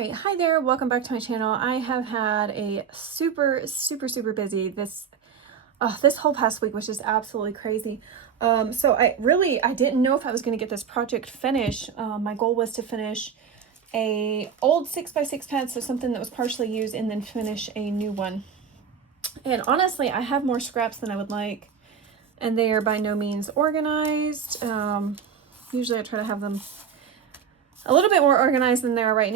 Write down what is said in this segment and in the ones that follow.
right, hi there, welcome back to my channel. I have had a super busy this whole past week, which is absolutely crazy. So I didn't know if I was going to get this project finished. My goal was to finish a old 6x6 pad, so something that was partially used, and then finish a new one. And honestly, I have more scraps than I would like, and they are by no means organized. Usually I try to have them a little bit more organized than they are right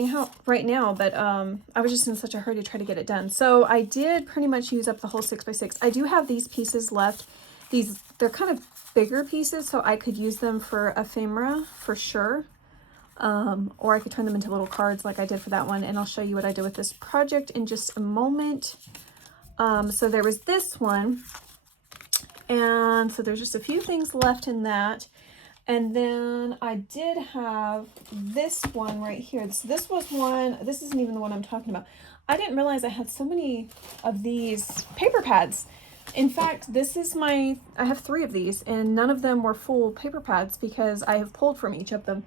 now, but I was just in such a hurry to try to get it done. So I did pretty much use up the whole 6x6. I do have these pieces left. They're kind of bigger pieces, so I could use them for ephemera for sure. Or I could turn them into little cards like I did for that one, and I'll show you what I did with this project in just a moment. So there was this one, and so there's just a few things left in that. And then I did have this one right here. This was one, this isn't even the one I'm talking about. I didn't realize I had so many of these paper pads. In fact, I have 3 of these, and none of them were full paper pads because I have pulled from each of them.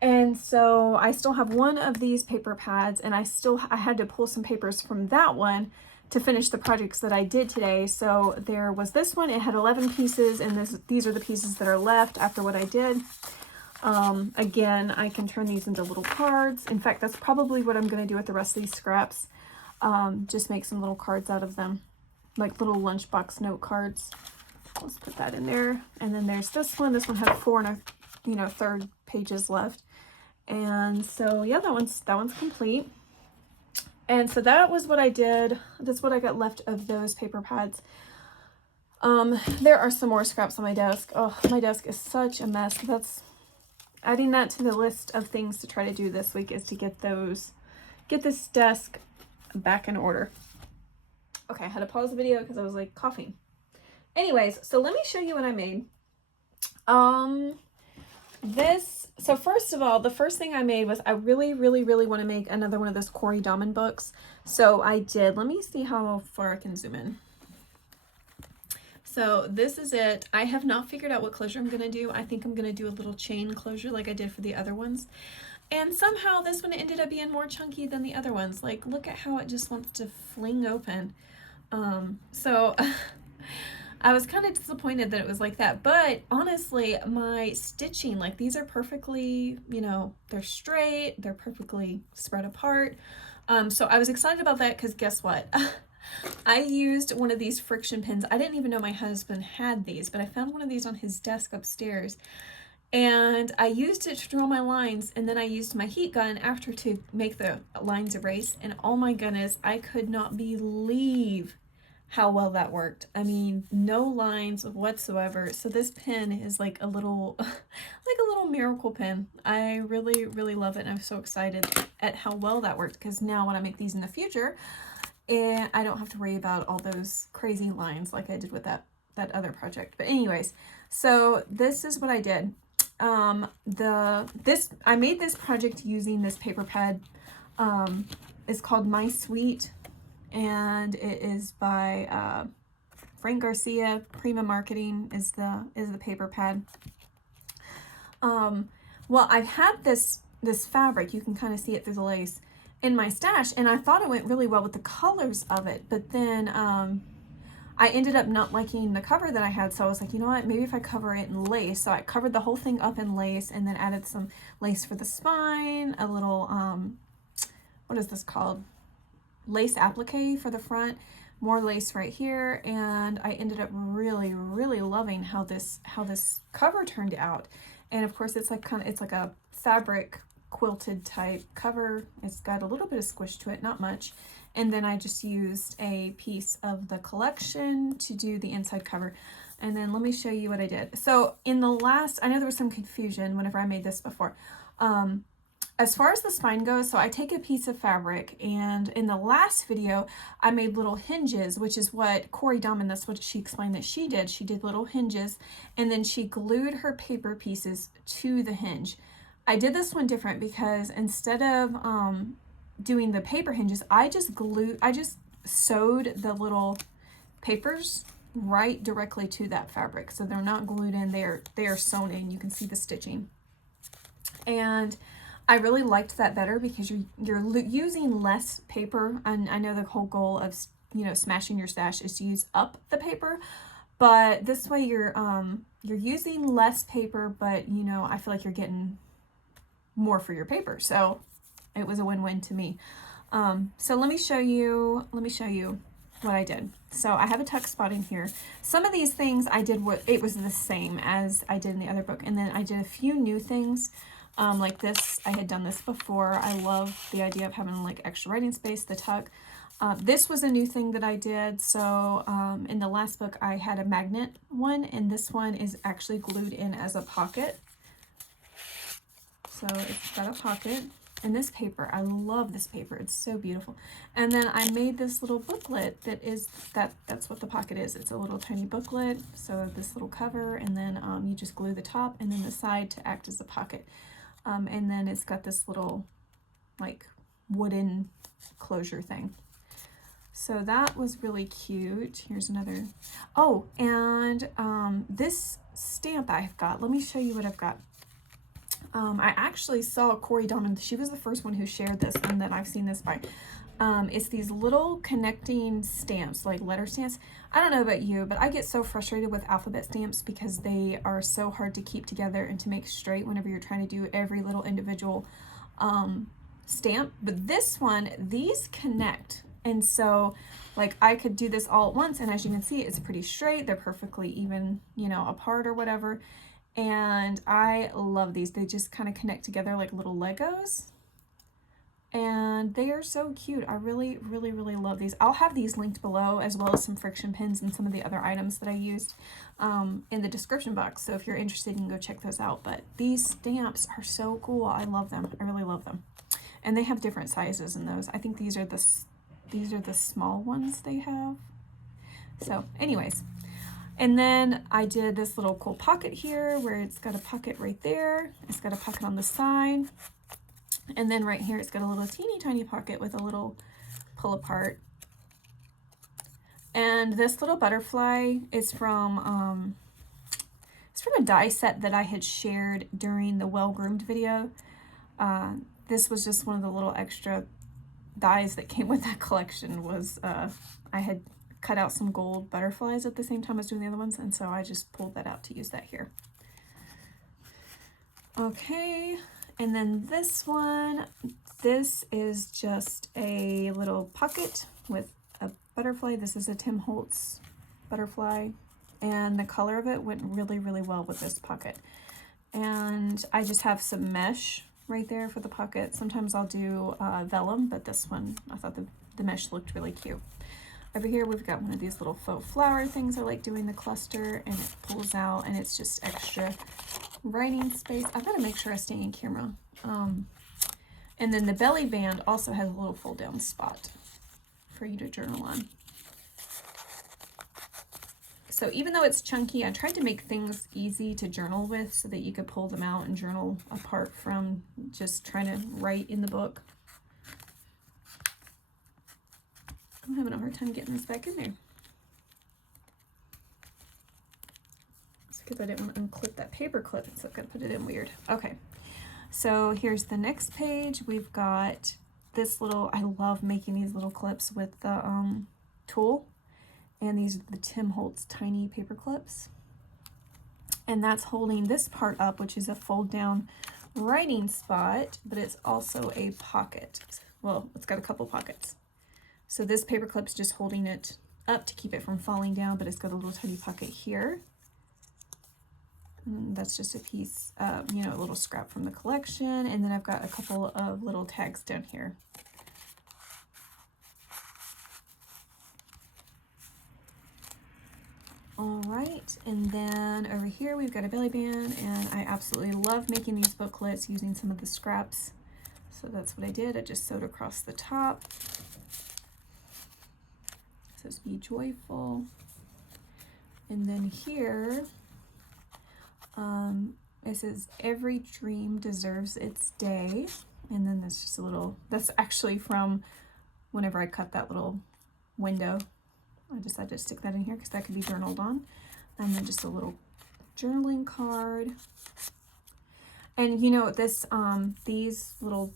And so I still have one of these paper pads, and I had to pull some papers from that one to finish the projects that I did today. So there was this one, it had 11 pieces, and these are the pieces that are left after what I did. Again, I can turn these into little cards. In fact, that's probably what I'm going to do with the rest of these scraps. Just make some little cards out of them, like little lunchbox note cards. Let's put that in there. And then there's this one. This one had 4 1/3 pages left. And so yeah, that one's complete. And so that was what I did. That's what I got left of those paper pads. There are some more scraps on my desk. Oh, my desk is such a mess. That's adding that to the list of things to try to do this week, is to get this desk back in order. Okay, I had to pause the video because I was like coughing. Anyways, so let me show you what I made. So first of all, the first thing I made was, I really want to make another one of those Corey Dahman books. So I did. Let me see how far I can zoom in. So this is it. I have not figured out what closure I'm going to do. I think I'm going to do a little chain closure like I did for the other ones. And somehow this one ended up being more chunky than the other ones. Like, look at how it just wants to fling open. So I was kind of disappointed that it was like that, but honestly, my stitching, like, these are perfectly, they're straight, they're perfectly spread apart. So I was excited about that because guess what? I used one of these friction pins. I didn't even know my husband had these, but I found one of these on his desk upstairs. And I used it to draw my lines, and then I used my heat gun after to make the lines erase. And oh my goodness, I could not believe how well that worked. I mean, no lines whatsoever. So this pen is like a little miracle pen. I really love it, and I'm so excited at how well that worked, because now when I make these in the future, I don't have to worry about all those crazy lines like I did with that other project. But anyways, so this is what I did. I made this project using this paper pad. It's called My Sweet, and it is by Frank Garcia. Prima Marketing is the paper pad. Well, I've had this fabric, you can kind of see it through the lace, in my stash, and I thought it went really well with the colors of it, but then I ended up not liking the cover that I had, so I was like, you know what, maybe if I cover it in lace. So I covered the whole thing up in lace, and then added some lace for the spine, a little what is this called, lace applique for the front, more lace right here, and I ended up really loving how this cover turned out. And of course, it's like a fabric quilted type cover. It's got a little bit of squish to it, not much. And then I just used a piece of the collection to do the inside cover. And then let me show you what I did. So in the last, I know there was some confusion whenever I made this before. As far as the spine goes, so I take a piece of fabric, and in the last video, I made little hinges, which is what Corey Dahman, that's what she explained that she did. She did little hinges, and then she glued her paper pieces to the hinge. I did this one different because instead of doing the paper hinges, I just sewed the little papers right directly to that fabric. So they're not glued in, they are sewn in. You can see the stitching. And I really liked that better because you're using less paper, and I know the whole goal of, you know, smashing your stash is to use up the paper, but this way you're using less paper, but you know, I feel like you're getting more for your paper. So it was a win-win to me. So let me show you what I did. So I have a tuck spot in here. Some of these things I did it was the same as I did in the other book, and then I did a few new things. Like this, I had done this before. I love the idea of having like extra writing space, the tuck. This was a new thing that I did. So in the last book, I had a magnet one, and this one is actually glued in as a pocket. So it's got a pocket. And this paper, I love this paper. It's so beautiful. And then I made this little booklet that is, that's what the pocket is. It's a little tiny booklet. So this little cover, and then you just glue the top and then the side to act as a pocket. And then it's got this little like wooden closure thing. So that was really cute. Here's another. Oh, and this stamp I've got, let me show you what I've got. I actually saw Corey Donham. She was the first one who shared this, and then I've seen this by. It's these little connecting stamps, like letter stamps. I don't know about you, but I get so frustrated with alphabet stamps because they are so hard to keep together and to make straight whenever you're trying to do every little individual stamp. But this one, these connect. And so like I could do this all at once, and as you can see, it's pretty straight. They're perfectly even, you know, apart or whatever. And I love these. They just kind of connect together like little Legos. And they are so cute. I really, really, really love these. I'll have these linked below, as well as some friction pins and some of the other items that I used in the description box. So if you're interested, you can go check those out. But these stamps are so cool. I love them. I really love them. And they have different sizes in those. I think these are the small ones they have. So anyways. And then I did this little cool pocket here where it's got a pocket right there. It's got a pocket on the side. And then right here, it's got a little teeny tiny pocket with a little pull apart. And this little butterfly is from a die set that I had shared during the Well Groomed video. This was just one of the little extra dies that came with that collection. Was I had cut out some gold butterflies at the same time as doing the other ones, and so I just pulled that out to use that here. Okay, and then this one, this is just a little pocket with a butterfly. This is a Tim Holtz butterfly, and the color of it went really, really well with this pocket. And I just have some mesh right there for the pocket. Sometimes I'll do vellum, but this one, I thought the mesh looked really cute. Over here, we've got one of these little faux flower things. I like doing the cluster, and it pulls out, and it's just extra writing space. I've got to make sure I stay in camera. And then the belly band also has a little fold down spot for you to journal on. So even though it's chunky, I tried to make things easy to journal with so that you could pull them out and journal apart from just trying to write in the book. I'm having a hard time getting this back in there. It's because I didn't want to unclip that paper clip, so I've got to put it in weird. Okay, so here's the next page. We've got this little, I love making these little clips with the tool. And these are the Tim Holtz tiny paper clips. And that's holding this part up, which is a fold down writing spot, but it's also a pocket. Well, it's got a couple pockets. So this paper clip's just holding it up to keep it from falling down, but it's got a little tiny pocket here. And that's just a piece, you know, a little scrap from the collection. And then I've got a couple of little tags down here. All right, and then over here we've got a belly band, and I absolutely love making these booklets using some of the scraps. So that's what I did. I just sewed across the top. It says be joyful. And then here, it says every dream deserves its day. And then there's just a little, that's actually from whenever I cut that little window. I decided to stick that in here because that could be journaled on. And then just a little journaling card. And you know, this these little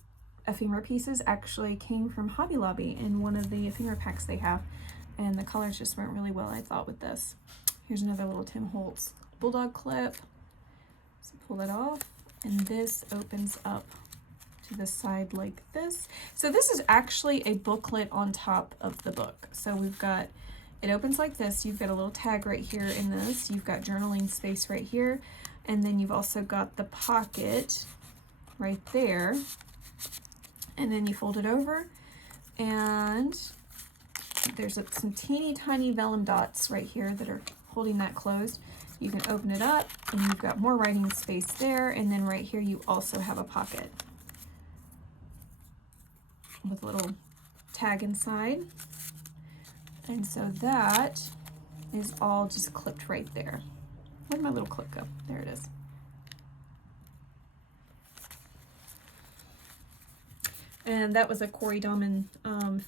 ephemera pieces actually came from Hobby Lobby in one of the ephemera packs they have, and the colors just went really well, I thought, with this. Here's another little Tim Holtz bulldog clip. So pull it off, and this opens up to the side like this. So this is actually a booklet on top of the book. So we've got, it opens like this. You've got a little tag right here in this. You've got journaling space right here. And then you've also got the pocket right there. And then you fold it over, and there's some teeny tiny vellum dots right here that are holding that closed. You can open it up, and you've got more writing space there. And then right here, you also have a pocket with a little tag inside. And so that is all just clipped right there. Where'd my little clip go? There it is. And that was a Corey Dahman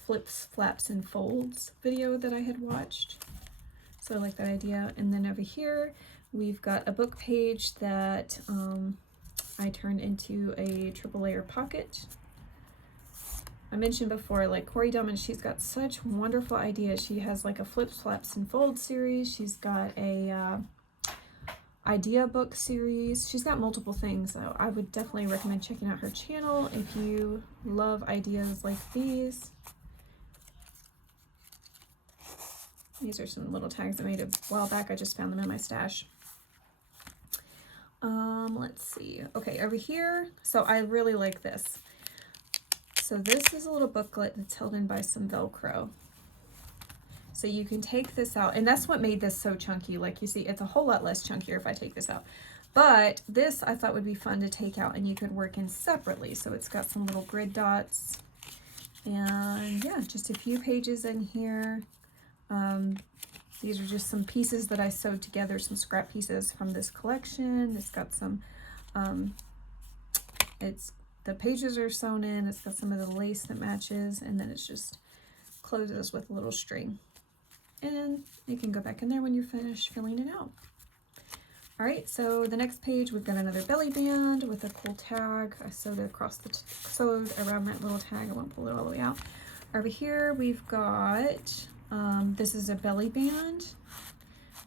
flips, flaps, and folds video that I had watched. So I like that idea. And then over here, we've got a book page that I turned into a triple layer pocket. I mentioned before, like Corey Dahman, she's got such wonderful ideas. She has like a flips, flaps, and folds series. She's got a idea book series. She's got multiple things, so I would definitely recommend checking out her channel if you love ideas like these. These are some little tags I made a while back. I just found them in my stash. Let's see. Okay, over here, so I really like this. So this is a little booklet that's held in by some Velcro. So you can take this out, and that's what made this so chunky. Like you see, it's a whole lot less chunkier if I take this out. But this I thought would be fun to take out, and you could work in separately. So it's got some little grid dots, and yeah, just a few pages in here. These are just some pieces that I sewed together, some scrap pieces from this collection. It's got some, the pages are sewn in. It's got some of the lace that matches, and then it's just closes with a little string. And you can go back in there when you're finished filling it out. All right, so the next page, we've got another belly band with a cool tag. I sewed it across the, sewed around that little tag. I won't pull it all the way out. Over here, we've got, this is a belly band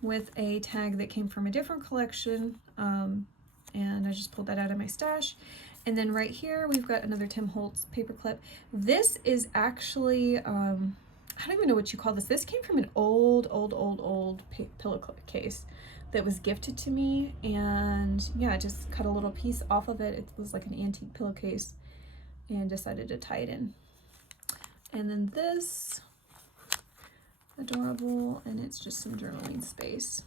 with a tag that came from a different collection. And I just pulled that out of my stash. And then right here, we've got another Tim Holtz paper clip. This is actually, I don't even know what you call this. This came from an old pillowcase that was gifted to me. And yeah, I just cut a little piece off of it. It was like an antique pillowcase and decided to tie it in. And then this, adorable, and it's just some journaling space.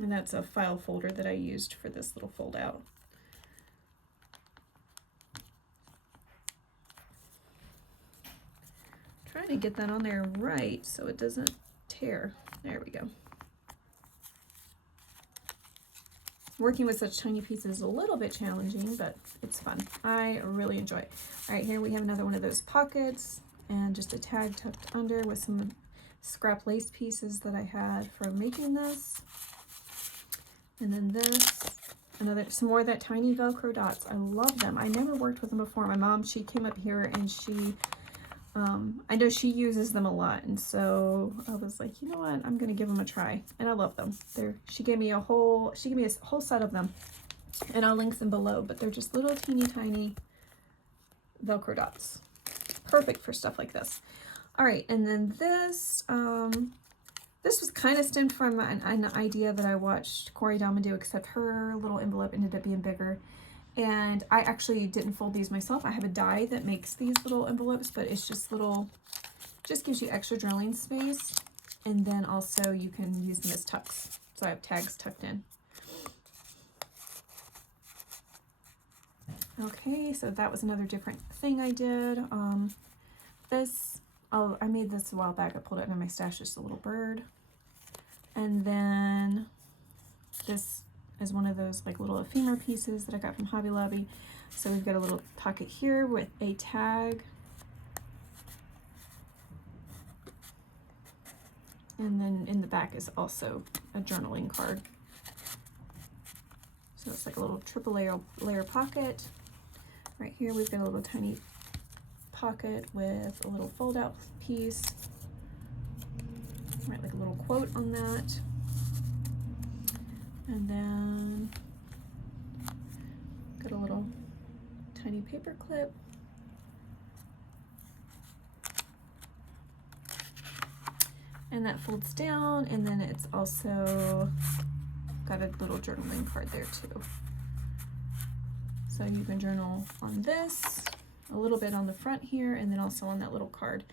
And that's a file folder that I used for this little fold out. Trying to get that on there right so it doesn't tear. There we go. Working with such tiny pieces is a little bit challenging, but it's fun. I really enjoy it. All right, here we have another one of those pockets and just a tag tucked under with some scrap lace pieces that I had from making this. And then this, some more of that tiny Velcro dots. I love them. I never worked with them before. My mom, she came up here and she, I know she uses them a lot. And so I was like, you know what, I'm going to give them a try. And I love them. She gave me a whole set of them, and I'll link them below, but they're just little teeny tiny Velcro dots. Perfect for stuff like this. All right. And then this, this was kind of stemmed from an idea that I watched Corey Dahman do, except her little envelope ended up being bigger. And I actually didn't fold these myself. I have a die that makes these little envelopes, but it's just little, just gives you extra journaling space. And then also you can use them as tucks. So I have tags tucked in. Okay, so that was another different thing I did. I made this a while back. I pulled it out of my stash, just a little bird. And then this is one of those like little ephemera pieces that I got from Hobby Lobby. So we've got a little pocket here with a tag. And then in the back is also a journaling card. a little triple layer pocket. Right here we've got a little tiny pocket with a little fold out piece. Write like a little quote on that. And then got a little tiny paper clip. And that folds down, and then it's also got a little journaling card there too. So you can journal on this, a little bit on the front here, and then also on that little card,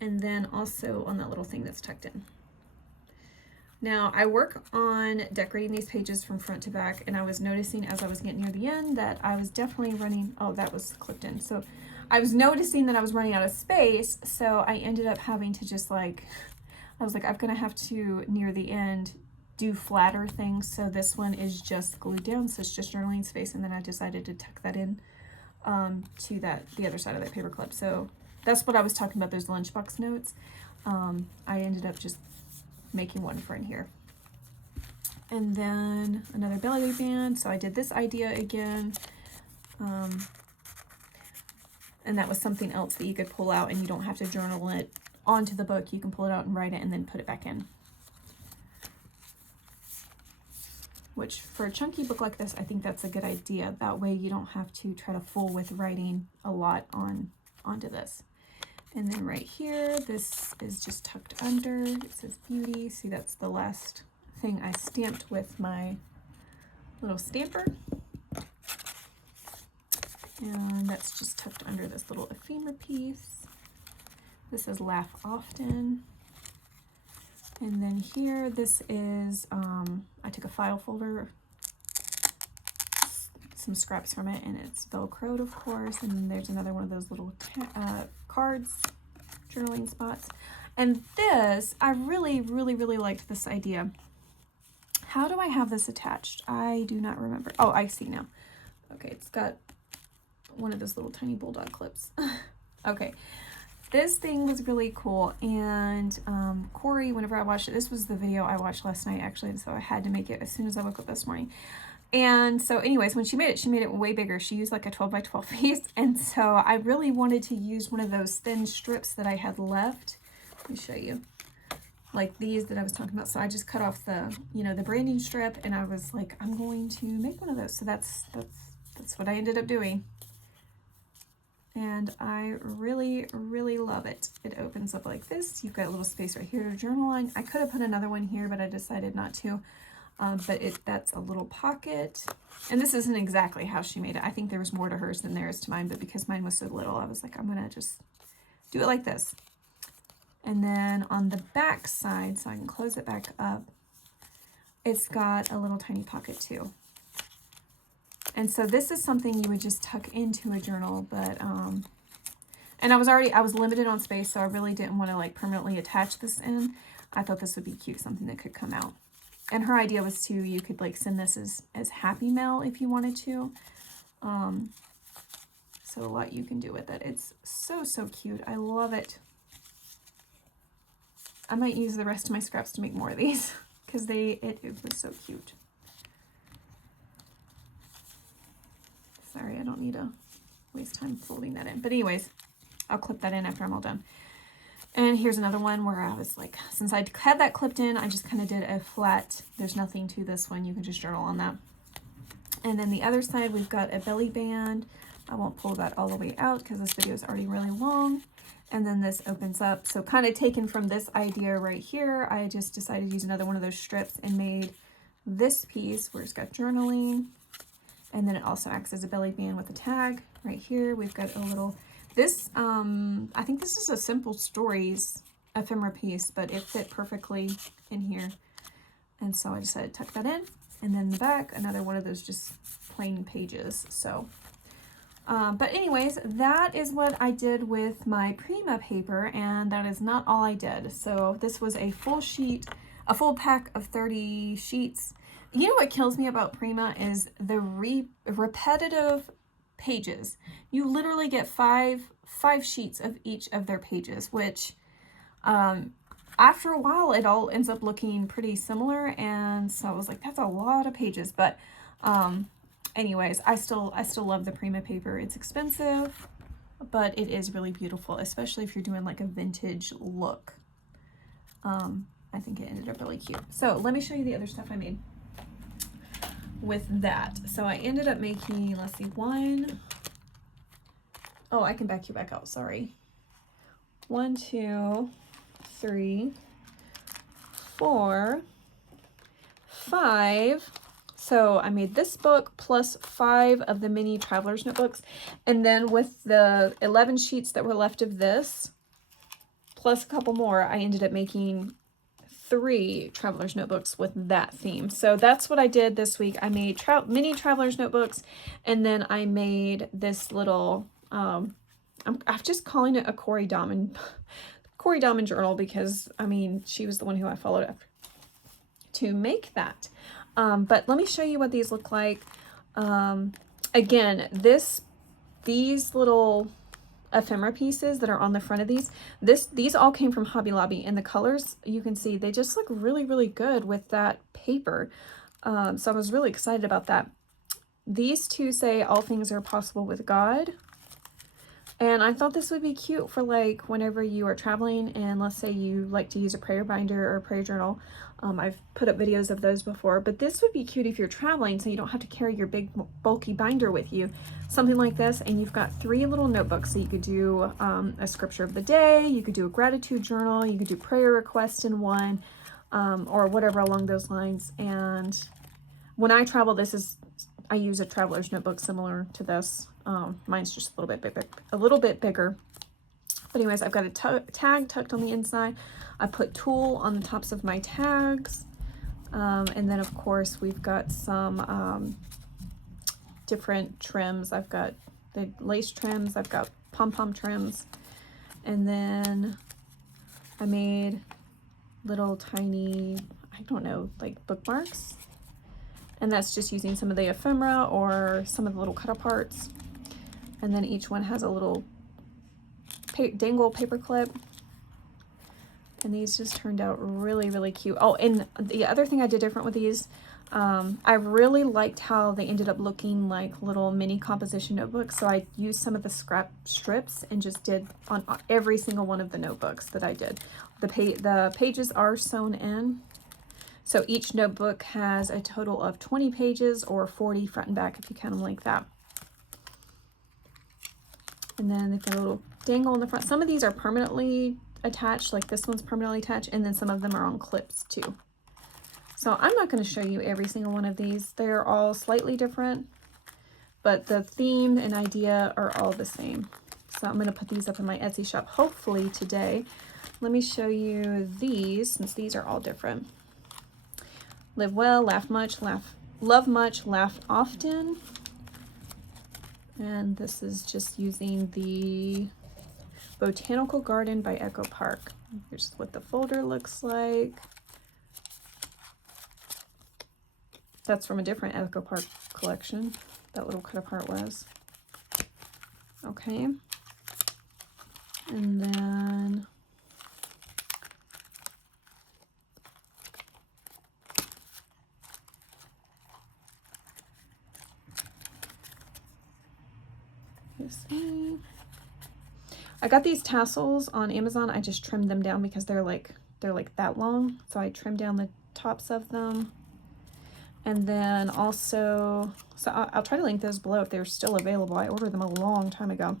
and then also on that little thing that's tucked in. Now I work on decorating these pages from front to back, and I was noticing as I was getting near the end that I was definitely running, oh, that was clipped in. So I was noticing that I was running out of space, so I ended up having to just like, I was like, I'm gonna have to, near the end, do flatter things. So this one is just glued down, so it's just journaling space, and then I decided to tuck that in to the other side of that paper clip. So that's what I was talking about, those lunchbox notes. I ended up just making one for in here. And then another belly band. So I did this idea again. And that was something else that you could pull out, and you don't have to journal it onto the book. You can pull it out and write it and then put it back in. Which for a chunky book like this, I think that's a good idea. That way you don't have to try to fool with writing a lot onto this. And then right here, this is just tucked under. It says beauty. See, that's the last thing I stamped with my little stamper. And that's just tucked under this little ephemera piece. This is laugh often. And then here, this is, I took a file folder, some scraps from it, and it's Velcroed, of course. And then there's another one of those little cards, journaling spots. And this, I really, really, really liked this idea. How do I have this attached? I do not remember. Oh, I see now. Okay, it's got one of those little tiny bulldog clips. Okay. This thing was really cool, and Corey, whenever I watched it, this was the video I watched last night actually, and so I had to make it as soon as I woke up this morning. And so anyways, when she made it way bigger. She used like a 12 by 12 piece, and so I really wanted to use one of those thin strips that I had left. Let me show you. Like these that I was talking about. So I just cut off the, the branding strip, and I was like, I'm going to make one of those. So that's what I ended up doing. And I really, really love it. It opens up like this. You've got a little space right here to journal on. I could have put another one here, but I decided not to. But that's a little pocket. And this isn't exactly how she made it. I think there was more to hers than there is to mine, but because mine was so little, I was like, I'm gonna just do it like this. And then on the back side, so I can close it back up, it's got a little tiny pocket too. And so this is something you would just tuck into a journal, but, and I was limited on space, so I really didn't want to like permanently attach this in. I thought this would be cute, something that could come out. And her idea was too, you could like send this as Happy Mail if you wanted to. So a lot you can do with it. It's so, so cute. I love it. I might use the rest of my scraps to make more of these because it was so cute. Sorry, I don't need to waste time folding that in. But anyways, I'll clip that in after I'm all done. And here's another one where I was like, since I had that clipped in, I just kind of did a flat, there's nothing to this one. You can just journal on that. And then the other side, we've got a belly band. I won't pull that all the way out because this video is already really long. And then this opens up. So kind of taken from this idea right here, I just decided to use another one of those strips and made this piece where it's got journaling. And then it also acts as a belly band with a tag. Right here, we've got a little, this, I think this is a Simple Stories ephemera piece, but it fit perfectly in here. And so I decided to tuck that in. And then the back, another one of those just plain pages. So, but anyways, that is what I did with my Prima paper, and that is not all I did. So this was a full sheet, a full pack of 30 sheets. You know what kills me about Prima is the repetitive pages. You literally get five sheets of each of their pages, which after a while it all ends up looking pretty similar. And so I was like, that's a lot of pages. But anyways, I still love the Prima paper. It's expensive, but it is really beautiful, especially if you're doing like a vintage look. I think it ended up really cute. So let me show you the other stuff I made with that. So I ended up making, let's see, I can back you back out, sorry. 1, 2, 3, 4, 5. So I made this book plus 5 of the mini traveler's notebooks. And then with the 11 sheets that were left of this, plus a couple more, I ended up making 3 traveler's notebooks with that theme. So that's what I did this week. I made mini traveler's notebooks, and then I made this little, I'm just calling it a Corey Dahman journal because, I mean, she was the one who I followed after to make that. But let me show you what these look like. Again, these little ephemera pieces that are on the front of these all came from Hobby Lobby, and the colors, you can see, they just look really, really good with that paper. So I was really excited about that. These two say all things are possible with God. And I thought this would be cute for like whenever you are traveling and let's say you like to use a prayer binder or a prayer journal. I've put up videos of those before, but this would be cute if you're traveling so you don't have to carry your big bulky binder with you. Something like this, and you've got 3 little notebooks. So you could do a scripture of the day, you could do a gratitude journal, you could do prayer requests in one, or whatever along those lines. And when I travel, I use a traveler's notebook similar to this. Mine's just a little bit bigger. But anyways, I've got a tag tucked on the inside. I put tulle on the tops of my tags. And then of course we've got some different trims. I've got the lace trims, I've got pom-pom trims. And then I made little tiny, I don't know, like bookmarks. And that's just using some of the ephemera or some of the little cut aparts. And then each one has a little dangle paper clip. And these just turned out really, really cute. Oh, and the other thing I did different with these, I really liked how they ended up looking like little mini composition notebooks. So I used some of the scrap strips and just did on every single one of the notebooks that I did. The pages are sewn in. So each notebook has a total of 20 pages or 40 front and back if you count them like that. And then they've got a little dangle in the front. Some of these are permanently attached, like this one's permanently attached, and then some of them are on clips too. So I'm not going to show you every single one of these. They're all slightly different, but the theme and idea are all the same. So I'm going to put these up in my Etsy shop hopefully today. Let me show you these, since these are all different. Live well, laugh much, love much, laugh often. And this is just using the Botanical Garden by Echo Park. Here's what the folder looks like. That's from a different Echo Park collection, that little cut apart was. Okay. And then I got these tassels on Amazon. I just trimmed them down because they're like that long. So I trimmed down the tops of them. And then also, so I'll try to link those below if they're still available. I ordered them a long time ago.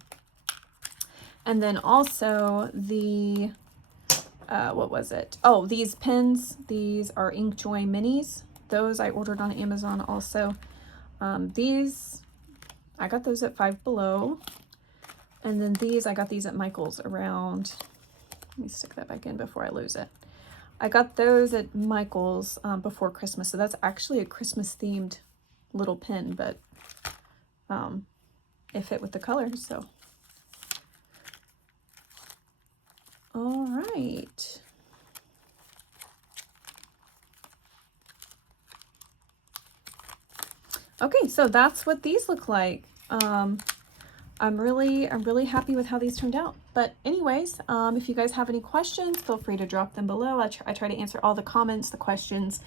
And then also the, what was it? Oh, these pens. These are Inkjoy Minis. Those I ordered on Amazon also. These, I got those at Five Below. And then these, I got these at Michael's around, let me stick that back in before I lose it. I got those at Michael's before Christmas. So that's actually a Christmas themed little pen, but it fit with the colors, so. All right. Okay, so that's what these look like. I'm really happy with how these turned out. But anyways, if you guys have any questions, feel free to drop them below. I try to answer all the comments, the questions,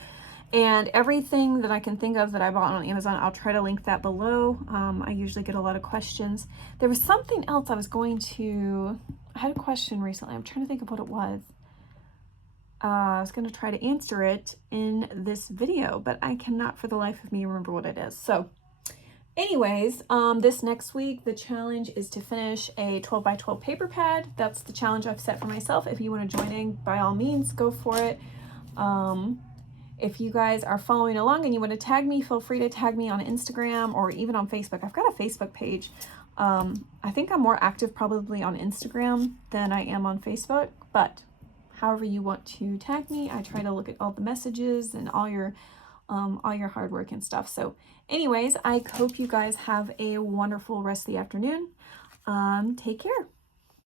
And everything that I can think of that I bought on Amazon, I'll try to link that below. I usually get a lot of questions. There was something else I had a question recently. I'm trying to think of what it was. I was going to try to answer it in this video, but I cannot for the life of me remember what it is. So anyways, this next week, the challenge is to finish a 12 by 12 paper pad. That's the challenge I've set for myself. If you want to join in, by all means, go for it. If you guys are following along and you want to tag me, feel free to tag me on Instagram or even on Facebook. I've got a Facebook page. I think I'm more active probably on Instagram than I am on Facebook, but however you want to tag me, I try to look at all the messages and all your hard work and stuff. So anyways, I hope you guys have a wonderful rest of the afternoon. Take care.